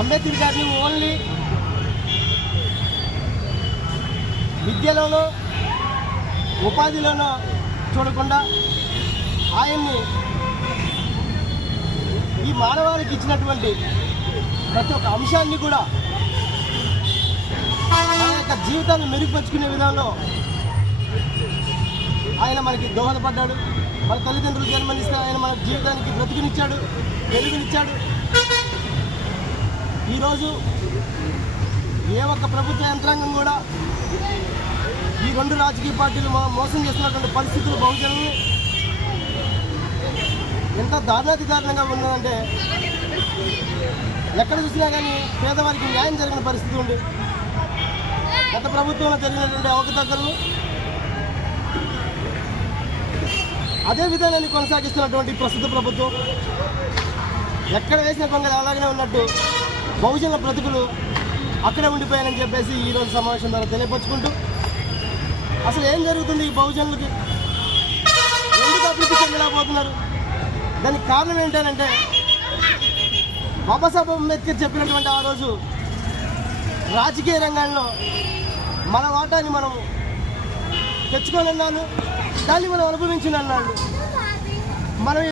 అంబేద్కర్ గారిని ఓన్లీ విద్యలోనో ఉపాధిలోనో చూడకుండా ఆయన్ని ఈ మానవాళికి ఇచ్చినటువంటి ప్రతి ఒక్క అంశాన్ని కూడా మన యొక్క జీవితాన్ని మెరుగుపరుచుకునే విధానంలో ఆయన మనకి దోహదపడ్డాడు. మన తల్లిదండ్రులు జన్మనిస్తే ఆయన మన జీవితానికి బ్రతుకునిచ్చాడు, వెలుగునిచ్చాడు. ఈరోజు ఏ ఒక్క ప్రభుత్వ యంత్రాంగం కూడా ఈ రెండు రాజకీయ పార్టీలు మోసం చేస్తున్నటువంటి పరిస్థితులు బహుజనుల్ని ఎంత దారుణాతిదారుణంగా ఉన్నదంటే ఎక్కడ చూసినా కానీ పేదవారికి న్యాయం జరిగిన పరిస్థితి ఉంది. గత ప్రభుత్వంలో జరిగినటువంటి అవకతవకలను అదే విధానాన్ని కొనసాగిస్తున్నటువంటి ప్రస్తుత ప్రభుత్వం ఎక్కడ వేసిన కొంగలు అలాగనే ఉన్నట్టు బహుజనుల బ్రతుకులు అక్కడే ఉండిపోయాయని చెప్పేసి ఈరోజు సమావేశం ద్వారా తెలియపరుచుకుంటూ అసలు ఏం జరుగుతుంది ఈ బహుజనులకి, ఎందుకు అభివృద్ధి చెందలేకపోతున్నారు, దానికి కారణం ఏంటంటే బాబాసాహెబ్ అంబేద్కర్ చెప్పినటువంటి ఆ రోజు రాజకీయ రంగంలో మన వాటాన్ని మనం తెచ్చుకొని అన్నాను, దాన్ని మనం అనుభవించిన అన్నాడు. మనం